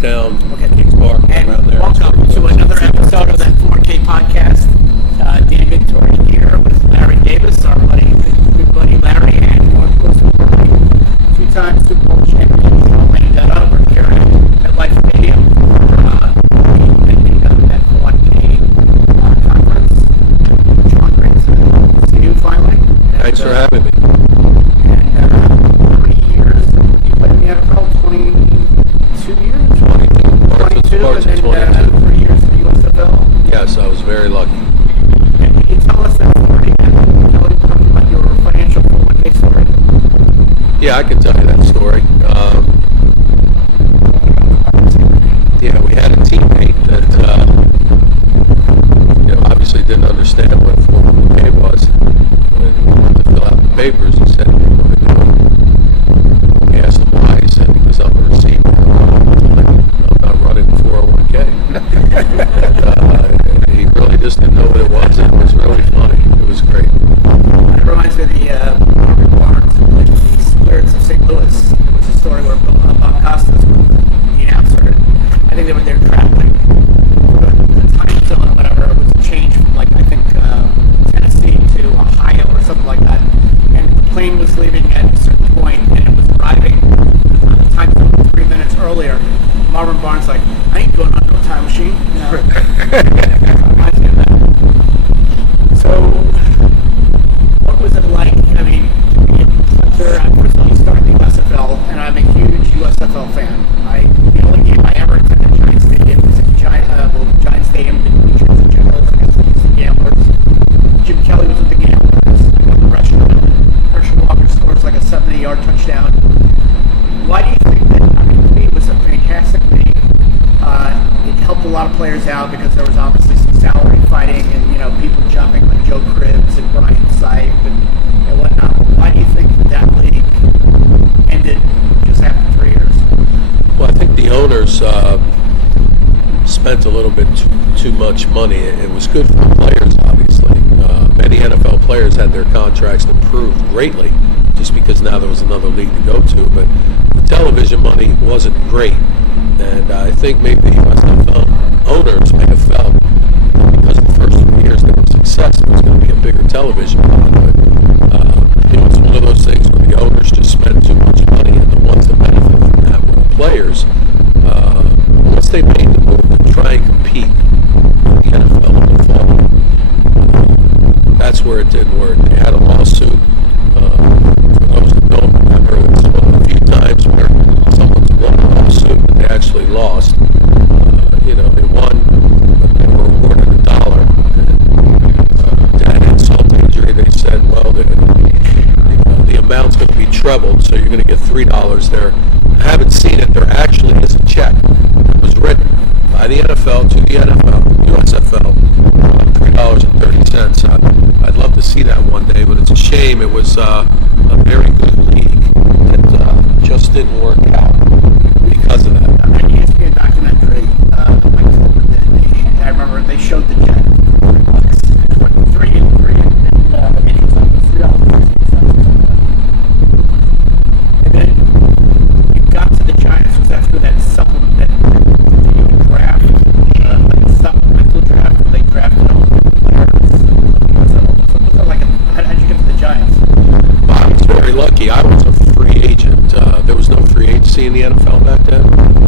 down Okay. Kings Park And around there. welcome to another episode of that 4K podcast. Dan Venturi here with Larry Davis, our good buddy Larry, and more close to two-time Super Bowl champion Landeta. We're here at MetLife Stadium for that 4K conference. John, great to see you finally. Thanks for having me. And how many years have you played in the NFL? 22 years? 22, March and of then 22. 3 years in the USFL. Yes, I was very lucky. And can you tell us that story again? Tell us about your financial 401k story. Yeah, I can tell you that story. We had a teammate that, obviously didn't understand what a 401k was. When he wanted to fill out the papers, he said he didn't want to do it. We asked him why. He said, because I'm a receiver. I'm not running 401k. And he really just didn't know what it was. And it was really funny. It was great. It reminds me of the Marvin Barnes, the Spirits of St. Louis. There was a story where Bob Costas was the announcer. I think they were there traveling the time zone or whatever. It was a change from, I think, Tennessee to Ohio or something like that. And the plane was leaving at a certain point, and it was arriving on the time zone 3 minutes earlier. Marvin Barnes I ain't going on no time machine. Reminds me of that. So, what was it like? I mean, first of all, you started the USFL, and I'm a huge USFL fan. The only game I ever attended at Giant Stadium was at Giant Stadium, the New Jersey Generals against the Gamblers. Jim Kelly was with the Gamblers. I got the restaurant, and Herschel Walker scores like a 70-yard touchdown. Why do you think that? I mean, to me, it was a fantastic league. It helped a lot of players out because there was obviously some salary fighting and, people jumping like Joe Cribbs and Brian Sipe and whatnot. Why do you think that league ended just after 3 years? Well, I think the owners spent a little bit too much money. It was good for the players, obviously. Many NFL players had their contracts improved greatly just because now there was another league to go to. But the television money wasn't great. And I think maybe the USFL owners may have felt because the first 3 years they were a success, there was going to be a bigger television money. But it's one of those things where the owners just spent too much money, and the ones that benefit from that were the players. Once they made the move to try and compete with the NFL in the fall, that's where it didn't work. They had a lawsuit. For those that don't remember, it's one of the few times where someone's won a lawsuit and they actually lost. They won, but they were awarded $1. And that insult injury, they said, well, the amount's going to be trebled, so you're going to get $3 there. I haven't seen it. There actually is a check that was written by the NFL to the NFL, USFL, $3.30. I'd love to see that one day, but it's a shame. It was a very good league that just didn't work out because of that. An ESPN documentary, Mike Tillman did. I remember they showed the check for $3 and the interest on it was $3.60. And then you got to the Giants. Was that through that supplement that you would draft, like a supplemental draft where they drafted all the players? How did you get to the Giants? Well, I was very lucky. I was a free agent. There was no free agency in the NFL back then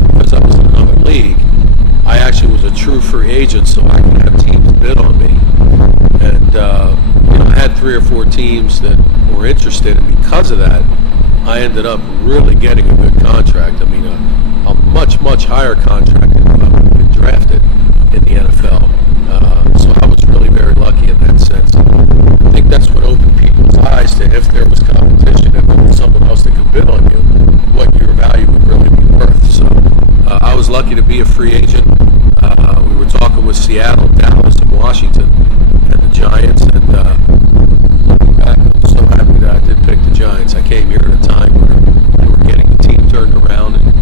because I was in another league. I actually was a true free agent, so I could have teams bid on me. And I had 3 or 4 teams that were interested, and because of that, I ended up really getting a good contract. I mean, a much, much higher contract than I would have been drafted in the NFL. So I was really very lucky in that sense. I think that's what opened people's eyes to if there was competition, if there was someone else that could bid on you, what your value would really be worth. So I was lucky to be a free agent. We were talking with Seattle, Dallas, and Washington, and the Giants. And looking back, I'm so happy that I did pick the Giants. I came here at a time where they were getting the team turned around. And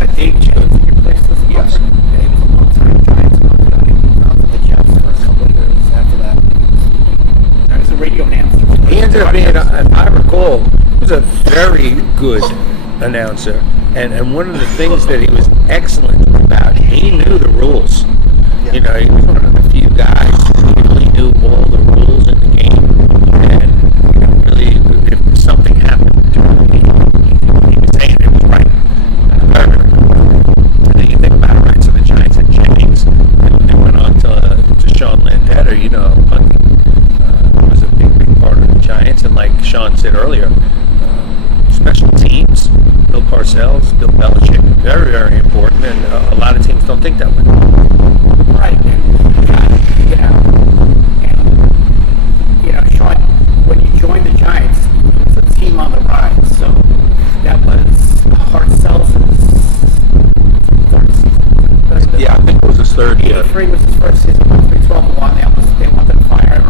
That Dave Jennings in your place was yes. Yeah, he was a long-time Giants coach. I moved to the Jets for a couple of years after that. I was a radio announcer. He ended up being, if I recall, he was a very good announcer. And one of the things that he was excellent about he knew the rules. Yeah. You know, he was one of the few guys who really knew all the rules in the game, and you know, really, if something happened to him, he was saying it was right. And then you think about it, right? So the Giants had Jennings, and they went on to Sean Landeta. You know, punting was a big part of the Giants, and like Sean said earlier, special teams. Bill Parcells, Bill Belichick, very important, and a lot of teams don't think that way. Right, and you know, Sean, when you joined the Giants, it was a team on the rise. So that was Parcells' third season. Yeah, I think it was his third year. 83 was his first season. He went 3-12-1. They wanted to fire him.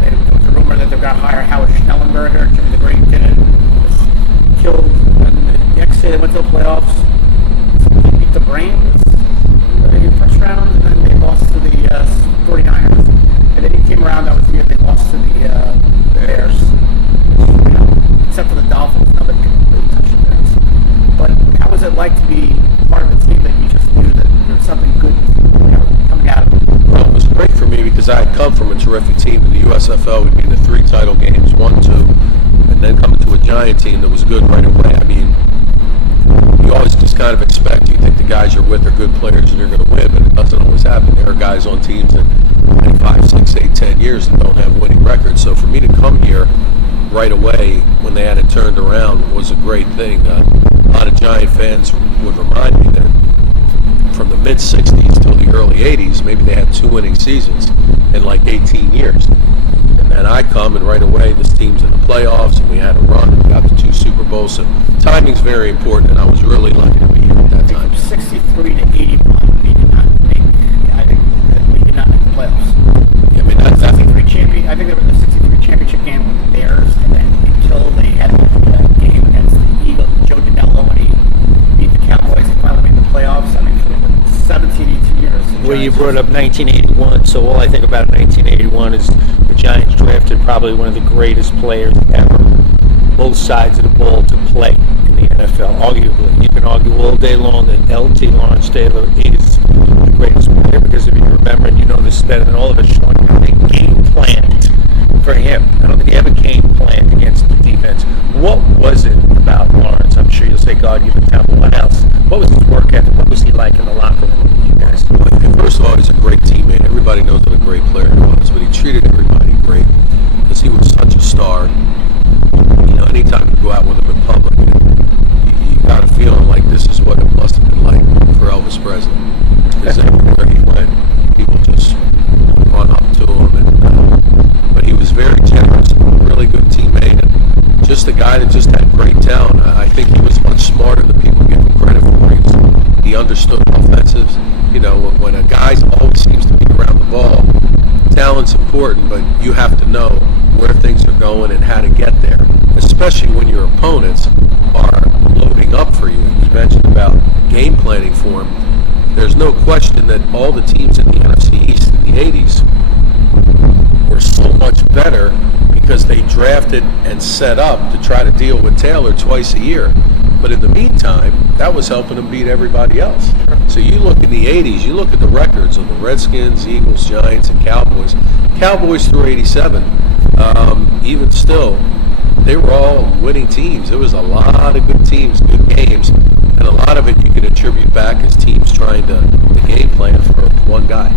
There was a rumor that they were going to hire Howard Schnellenberger. Jimmy the Great didn't. Was killed. And the next year they went to the playoffs. They beat the Braves in the first round, and then they lost to the 49ers. And then he came around. That was the year they lost to the Bears. You know, except for the Dolphins, nobody could really touch the Bears. But how was it like to be part of a team that you just knew that there was something good, you know, coming out of it? Well, it was great for me because I had come from a terrific team in the USFL. We'd been to 3 title games, 1, 2, and then coming to a Giant team that was good right away. I mean, you always just kind of expect, you think the guys you're with are good players and you're going to win, but it doesn't always happen. There are guys on teams that play 5, 6, 8, 10 years and don't have winning records. So for me to come here right away when they had it turned around was a great thing. A lot of Giant fans would remind me that from the mid-'60s till the early '80s, maybe they had 2 winning seasons in like 18 years. And then I come, and right away this team's in the playoffs, and we had a run, and we got to 2 Super Bowls. So timing's very important, and I was really lucky to be here at that time. From 63 to 81, we did not make. I think we did not make the playoffs. I mean, that's 63 champion. I think they were the 63 championship game with the Bears, and then until they had the game against the Eagles, Joe Danello, when he beat the Cowboys, they finally made the playoffs. I mean, for 17, 18 years. Well, you brought up 1981, so all I think about in 1981 is the Giants drafted probably one of the greatest players ever, both sides of the ball, to play in the NFL. Arguably, you can argue all day long that LT Lawrence Taylor is the greatest player, because if you remember, and you know this better than all of us, Sean, you know, they game planned for him. I don't think they ever game planned against the defense. What was it about Lawrence? I'm sure you'll say God given talent, but what else? What was his work ethic? What was he like in the locker room with you guys? First of all, he's a great teammate. Everybody knows what a great player he was, but he treated everybody great because he was such a star. You know, anytime you go out with him in public, you got a feeling like this is what it must have been like for Elvis Presley. Because everywhere he went, people just run up to him. But he was very generous, really good teammate, and just a guy that just had great talent. I think he was much smarter than people give him credit for. He understood offensives. You know, when a guy always seems to be around the ball, talent's important, but you have to know where things are going and how to get there, especially when your opponents are loading up for you. You mentioned about game planning for him. There's no question that all the teams in the NFC East in the 80s were so much better because they drafted and set up to try to deal with Taylor twice a year. But in the meantime, that was helping them beat everybody else. So you look in the 80s, you look at the records of the Redskins, Eagles, Giants, and Cowboys. Cowboys through 87, even still, they were all winning teams. There was a lot of good teams, good games, and a lot of it you can attribute back as teams trying to game plan for one guy.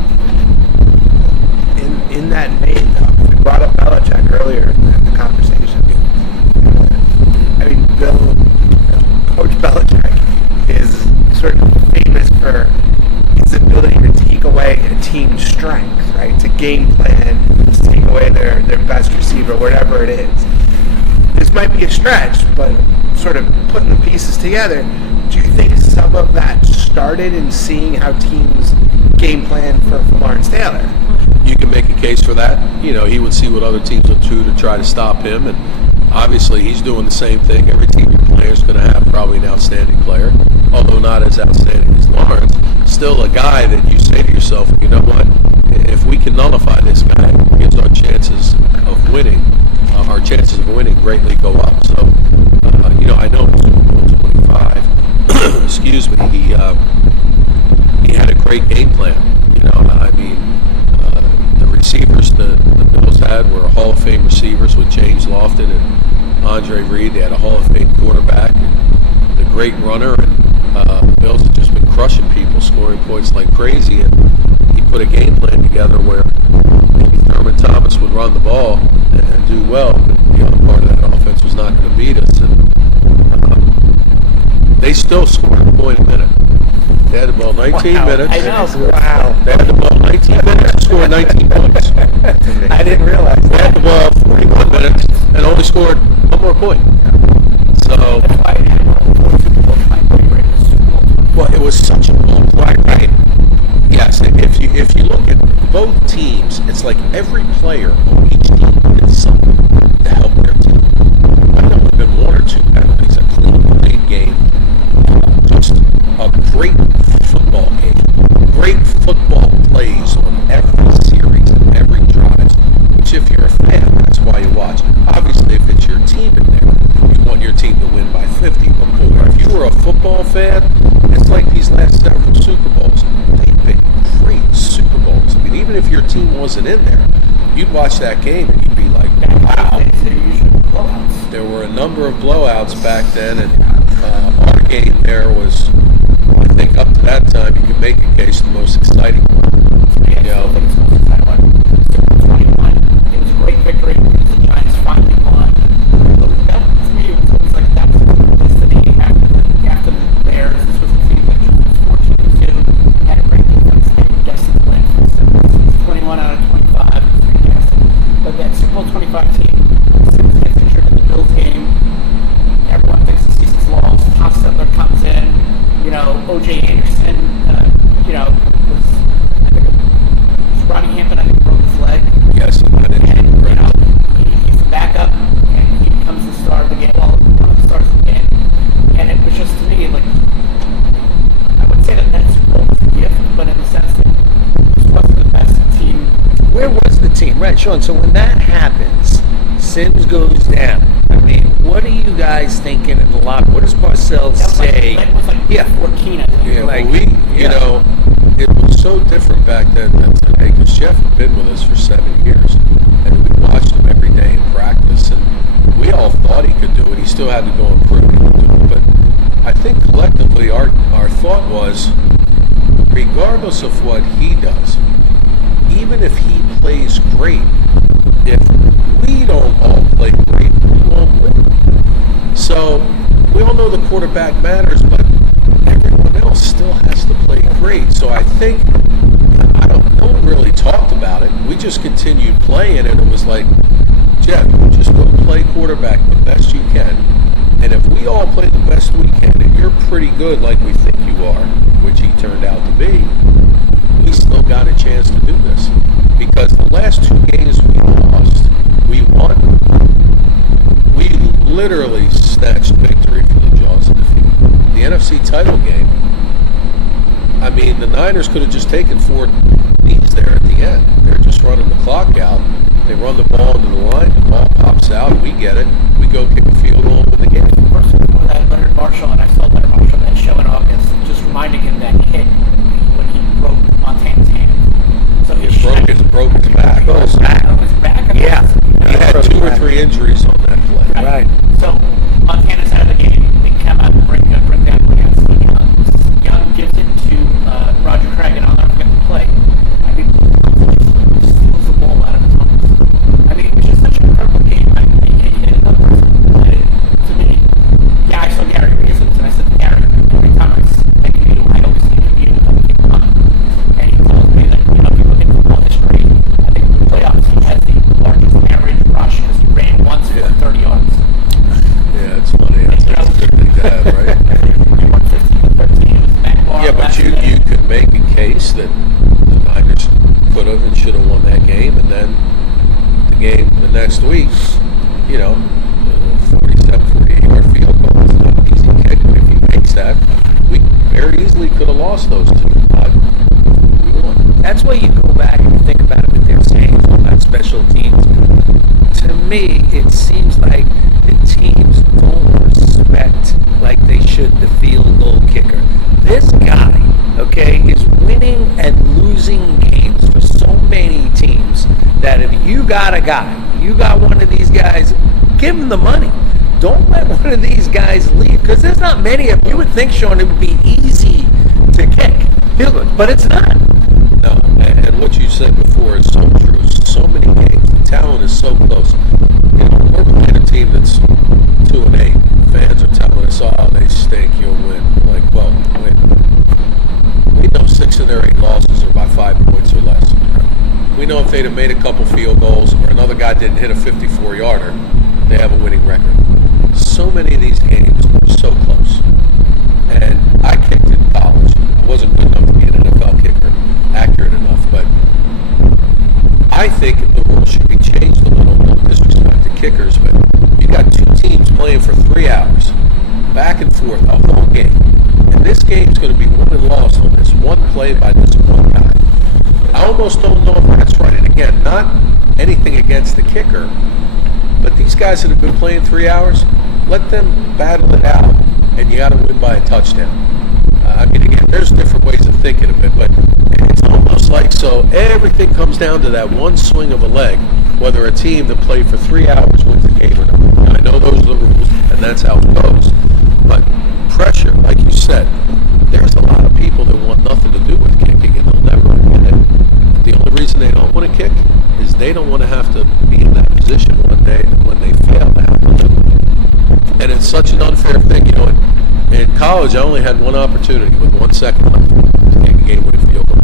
In that vein, though, we brought up Belichick earlier in the conversation. I mean, Coach Belichick is sort of famous for his ability to take away a team's strength, right? To game plan, to take away their best receiver, whatever it is. This might be a stretch, but sort of putting the pieces together, do you think some of that started in seeing how teams game plan for Lawrence Taylor? You can make a case for that. You know, he would see what other teams would do to try to stop him, and obviously he's doing the same thing. Every team you play is going to have probably an outstanding player, although not as outstanding as Lawrence. Still a guy that you say to yourself, you know what, if we can nullify this guy, it gives our chances of winning greatly go up. So, you know, I know it's 25. excuse me, he had a great game plan. You know, I mean, the receivers the Bills had were Hall of Fame receivers with James Lofton and Andre Reed. They had a Hall of Fame quarterback, and the great runner, and the Bills have just been crushing people, scoring points like crazy. And he put a game plan together where maybe Thurman Thomas would run the ball and do well, but the other part of that offense was not going to beat us. And they still scored a point a minute. They had the ball 19 minutes. I know. Wow. They had the ball 19 minutes and scored 19 points. I didn't realize They had that. the ball 41 minutes and only scored one more point. So, That's why it had all Super Bowl time period was Super Bowl. well, it was such a long play, right? Yes, if you look at both teams, it's like every player on each team did something to help their team. I know there have been one or two penalties, a clean played game, just a great football game, great football plays on every series and every drive, which if you're a fan, that's why you watch. Obviously, if it's your team in there, you want your team to win by 50, but boy, if you were a football fan, it's like these last several Super Bowls, they've been great Super Bowls. I mean, even if your team wasn't in there, you'd watch that game and you'd be like, wow. There were a number of blowouts back then, and our game there was, I think up to that time, you could make a case the most exciting one. Yeah, I think it's most exciting one. Super Bowl 21. It was a great victory because the Giants finally won. That, to me, it was always like that was the destiny after the Bears. This was a team that was 14-2, had a great defense. They were destined to win. So it was 21 out of 25. It was fantastic. But that Super Bowl 25 team, Sims gets injured in the Bills game. Everyone thinks the season's lost. Hostetler comes in. You know, O.J. Anderson, was Ronnie Hampton, I think, broke his leg. Yes, he got it. And, he's the backup, and he becomes the star of the game. Well, one of the stars of the game. And it was just, to me, like, I would say that that's a gift, but in the sense that this wasn't the best team. Where was the team? Right, Sean. So when that happens, Sims goes down. I mean, what are you guys thinking in the locker? What does Parcells That was say? like, that was like Yeah. 14, I think. Yeah, Like, well, you know, it was so different back then than today because Jeff had been with us for 7 years, and we watched him every day in practice, and we all thought he could do it. He still had to go and prove he could do it, but I think collectively our thought was, regardless of what he does, even if he plays great, if we don't all play great, we won't win. So we all know the quarterback matters, but everyone else still has to play great. So I think, no one really talked about it. We just continued playing, and it was like, Jeff, just go play quarterback the best you can. And if we all play the best we can, and you're pretty good like we think you are, which he turned out to be, we still got a chance to do this. Because the last 2 games we lost, we won. We literally snatched victory from the jaws of defeat. The NFC title game, I mean, the Niners could have just taken 4 knees there at the end. They're just running the clock out. They run the ball into the line, the ball pops out, we get it. We go kick a field goal and win the game. First before that, Leonard Marshall, and I saw Leonard Marshall in that show in August, just reminding him that hit when he broke Montana's hand. So He broke his back. Broke his back. His back. Yeah. He had 2 or 3 injuries on that play. Right. So Montana's out of the game. They come out and bring that Lance Young gives it to Roger Craig, and I'll never forget the play. I mean, just steals the ball out of his arms. I mean, it was just such an incredible game. I hit another person. To me, yeah, I saw Gary Reasons, and I said to Gary, every time I think of you, I always think of you. And he told me that, if you look at football history, I think in the playoffs he has the largest average rush because he ran once for 30 yards. Yeah, it's funny. That's a good thing to have, right? He won 15-13. Yeah, but you could make a case that the Niners could have and should have won that game, and then the game the next week, 47, 48-yard field goal is not an easy kick, but if he makes that, we very easily could have lost those 2, but we won. That's why you go back and think about what they're saying about special teams. To me, it seems like the teams don't respect like they should the field goal that if you got a guy, you got one of these guys, give him the money. Don't let one of these guys leave, because there's not many of them. You would think, Sean, it would be easy to kick field goals, but it's not. No, and what you said before is so true. So many games, the talent is so close. You know, we're playing a team that's 2-8. Fans are telling us, "Oh, they stink. You'll win." Like, well, wait. We know 6 of their 8 losses are by 5 points or less. We know if they'd have made a couple field goals or another guy didn't hit a 54-yarder, they have a winning record. So many of these games are so close. And I kicked in college. I wasn't good enough to be an NFL kicker, accurate enough, but I think the rules should be changed a little. No disrespect to kickers, but you got 2 teams playing for 3 hours, back and forth, a whole game. And this game's going to be won and lost on this one play by this one guy. I almost don't know if that's right. And again, not anything against the kicker, but these guys that have been playing 3 hours, let them battle it out, and you got to win by a touchdown. I mean, again, there's different ways of thinking of it, but it's almost like so everything comes down to that one swing of a leg, whether a team that played for 3 hours wins the game or not. And I know those are the rules, and that's how it goes. But pressure, like you said, there's a lot of people that want nothing to do with kicking, and they'll never admit it. The only reason they don't want to kick is they don't want to have to be in that position one day that when they fail, they have to live with it. And it's such an unfair thing. You know, in college, I only had one opportunity with 1 second left to kick a game-winning field goal.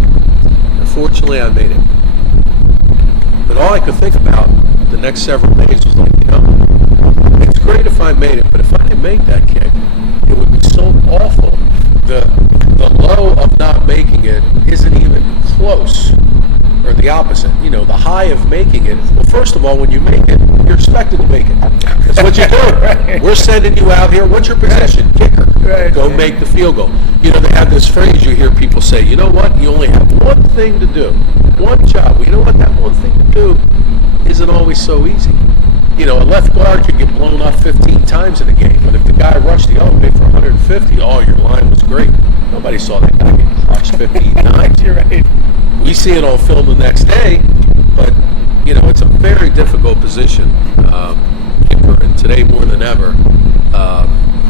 Unfortunately, I made it. But all I could think about the next several days was like, you know, it's great if I made it, but if I didn't make that kick, it would be so awful. The low of not making it isn't even close, or the opposite. You know, the high of making it. Well, first of all, when you make it, you're expected to make it. That's what you do. Right. We're sending you out here. What's your position? Kicker. Right. Go make the field goal. You know, they have this phrase you hear people say, you know what? You only have one thing to do. One job. Well, you know what? That one thing to do isn't always so easy. You know, a left guard could get blown off 15 times in a game, but if the guy rushed the other way for 150, oh, your line was great. Nobody saw that guy get crushed 15 times. You're right. We see it on film the next day, but, you know, it's a very difficult position, kicker, and today more than ever,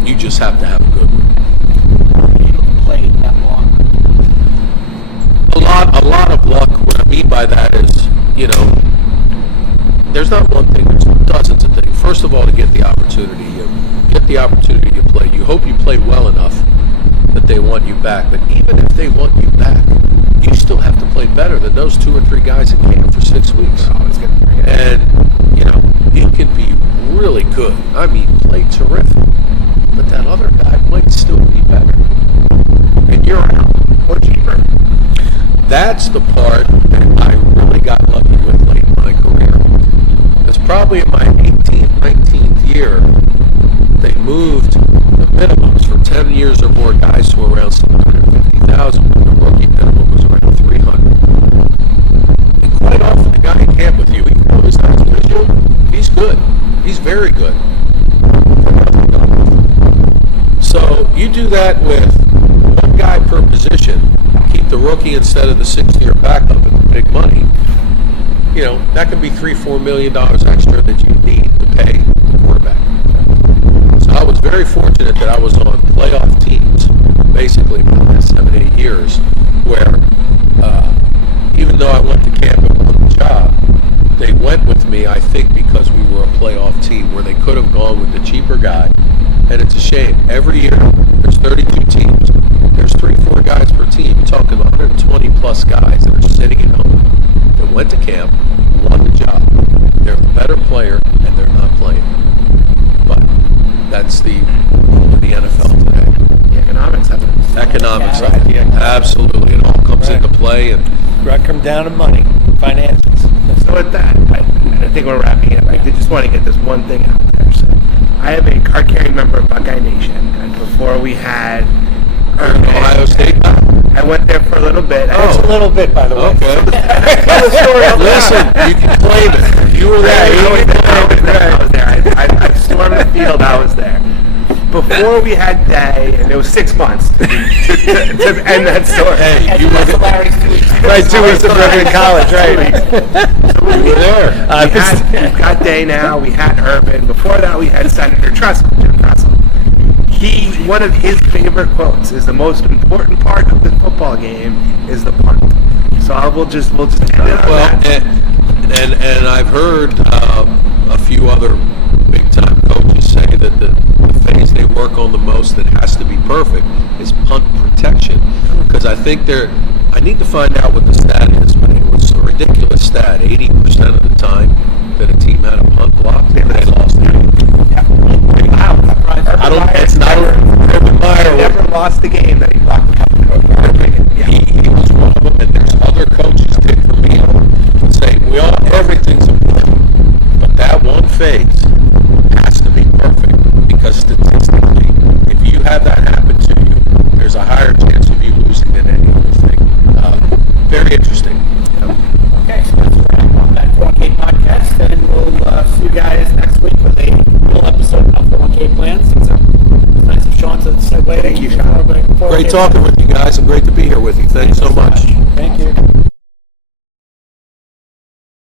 you just have to have a good one. Able to play that long. A lot of luck. What I mean by that is, you know, there's not one thing, there's dozens of things. First of all, to get the opportunity, you play. You hope you play well enough that they want you back. But even if they want you back, you still have to play better than those 2 or 3 guys in camp for 6 weeks. And, you know, you can be really good. I mean, play terrific. But that other guy might still be better. And you're out. Or cheaper. That's the part that I really got lucky with late in my career. It's probably in my 18th, 19th year, they moved the minimums for 10 years or more guys to around 750,000. The rookie minimum was around 300. And quite often, the guy in camp with you, even though he's not as good as you, he's good. He's very good. So you do that with one guy per position, keep the rookie instead of the 6-year backup at the big money. You know, that could be $3-4 million extra that you need to pay the quarterback. So I was very fortunate that I was on playoff teams, basically for the last 7-8 years, where even though I went to camp and won the job, they went with me, I think, because we were a playoff team where they could have gone with the cheaper guy. And it's a shame. Every year, there's 32 teams. There's 3-4 guys per team. You're talking 120-plus guys that are sitting at home that went to camp, won the job. They're the better player, and they're not playing. But that's the rule of the NFL today. The economics of it. Economics Yeah, of right, it. yeah. Absolutely. It all comes into play. And Right, come down to money, financials. So with that, I think we're wrapping up. I did just want to get this one thing out there. So I am a card-carrying member of Buckeye Nation, and before we had Ohio State. I went there for a little bit. It's a little bit, by the way. Okay. Tell the story out loud. Listen, you can claim it. You were there. I was there. I stormed the field. I was there. before we had Day, and it was 6 months to end that story. Hey, you were That's there. Larry's 2 weeks. Right, 2 weeks of living in college, right? You were there. We've got Day now. We had Urban. Before that, we had Senator Trussell, Jim Trussell. One of his favorite quotes is the most important part of the football game is the punt. So we'll just end it on Well, that. and I've heard a few other big-time coaches say that the phase they work on the most that has to be perfect is punt protection. Because I think I need to find out what the stat is, but it was a ridiculous stat. 80% of the time that a team had a punt block, they lost the game. Wow. I don't. It's not a Urban Meyer. Never lost the game that he blocked the punt. Yeah. He was one of them, and there's other coaches pick for me and say everything's important, but that one phase has to be perfect because statistically, if you have that happen to you, there's a higher chance of you losing than any other thing. Very interesting. Okay, so that's a wrap on that 401k podcast, and we'll see you guys next week with a full episode of 401k plans. It's nice of Sean to segue. Thank you, Sean. Great talking with you guys, and great to be here with you. Thanks so much. Thank you.